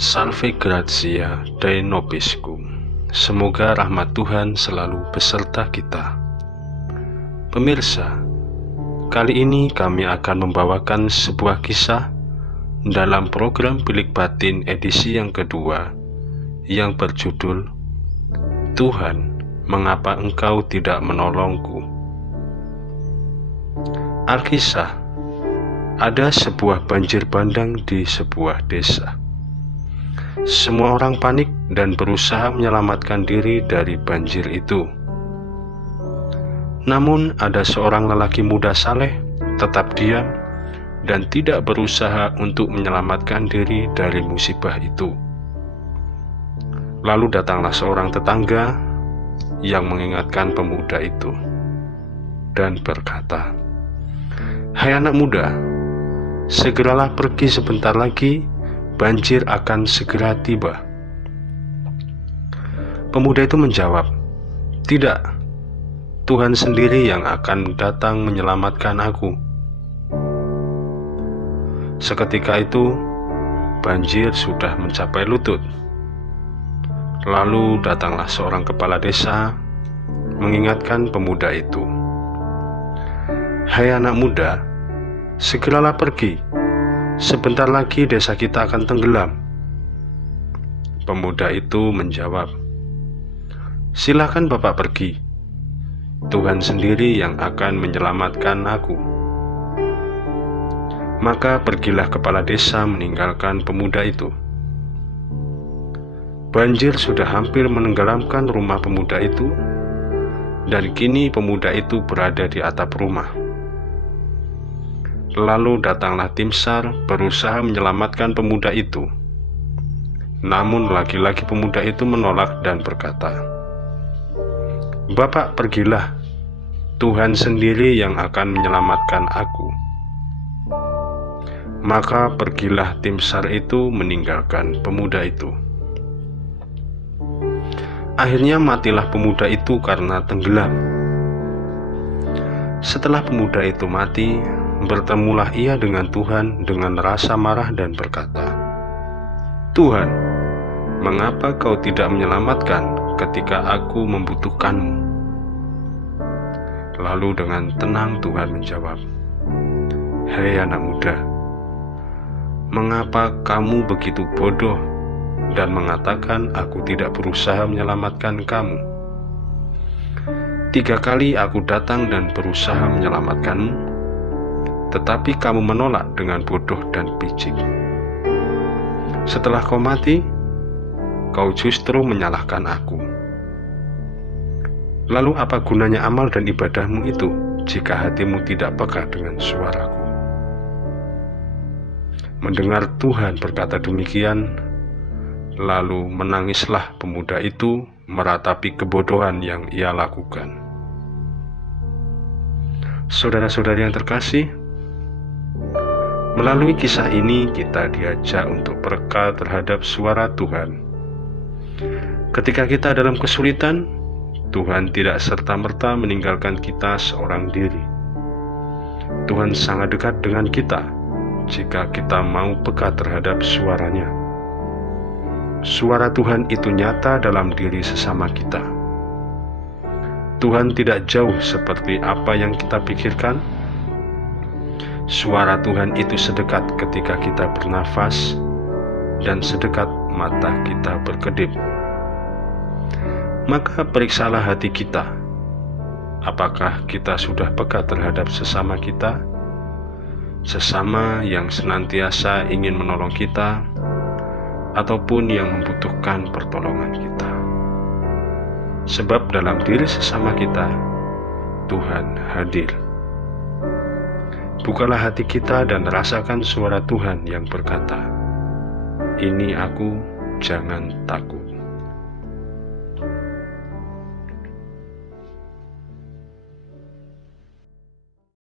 Salve Gratia Dei Nobiscum. Semoga rahmat Tuhan selalu beserta kita. Pemirsa, kali ini kami akan membawakan sebuah kisah dalam program Bilik Batin edisi yang kedua yang berjudul Tuhan, Mengapa Engkau Tidak Menolongku? Alkisah, ada sebuah banjir bandang di sebuah desa. Semua orang panik dan berusaha menyelamatkan diri dari banjir itu. Namun ada seorang lelaki muda saleh tetap diam dan tidak berusaha untuk menyelamatkan diri dari musibah itu. Lalu datanglah seorang tetangga yang mengingatkan pemuda itu dan berkata, "Hai anak muda, segeralah pergi, sebentar lagi banjir akan segera tiba." Pemuda itu menjawab, "Tidak, Tuhan sendiri yang akan datang menyelamatkan aku." Seketika itu, banjir sudah mencapai lutut. Lalu datanglah seorang kepala desa mengingatkan pemuda itu, "Hai anak muda, segeralah pergi. Sebentar lagi desa kita akan tenggelam." Pemuda itu menjawab, "Silakan Bapak pergi. Tuhan sendiri yang akan menyelamatkan aku." Maka pergilah kepala desa meninggalkan pemuda itu. Banjir sudah hampir menenggelamkan rumah pemuda itu, dan kini pemuda itu berada di atap rumah. Lalu datanglah tim SAR berusaha menyelamatkan pemuda itu. Namun lagi-lagi pemuda itu menolak dan berkata, "Bapak pergilah, Tuhan sendiri yang akan menyelamatkan aku." Maka pergilah tim SAR itu meninggalkan pemuda itu. Akhirnya matilah pemuda itu karena tenggelam. Setelah pemuda itu mati, bertemulah ia dengan Tuhan dengan rasa marah dan berkata, "Tuhan, mengapa kau tidak menyelamatkan ketika aku membutuhkanmu?" Lalu dengan tenang Tuhan menjawab, "Hei anak muda, mengapa kamu begitu bodoh dan mengatakan aku tidak berusaha menyelamatkan kamu? 3 kali aku datang dan berusaha menyelamatkanmu, tetapi kamu menolak dengan bodoh dan picik. Setelah kau mati, kau justru menyalahkan aku. Lalu apa gunanya amal dan ibadahmu itu jika hatimu tidak peka dengan suaraku?" Mendengar Tuhan berkata demikian, lalu menangislah pemuda itu meratapi kebodohan yang ia lakukan. Saudara-saudari yang terkasih, melalui kisah ini kita diajak untuk peka terhadap suara Tuhan. Ketika kita dalam kesulitan, Tuhan tidak serta-merta meninggalkan kita seorang diri. Tuhan sangat dekat dengan kita jika kita mau peka terhadap suaranya. Suara Tuhan itu nyata dalam diri sesama kita. Tuhan tidak jauh seperti apa yang kita pikirkan. Suara Tuhan itu sedekat ketika kita bernafas dan sedekat mata kita berkedip. Maka periksalah hati kita. Apakah kita sudah peka terhadap sesama kita? Sesama yang senantiasa ingin menolong kita, ataupun yang membutuhkan pertolongan kita. Sebab dalam diri sesama kita, Tuhan hadir. Bukalah hati kita dan rasakan suara Tuhan yang berkata, "Ini aku, jangan takut."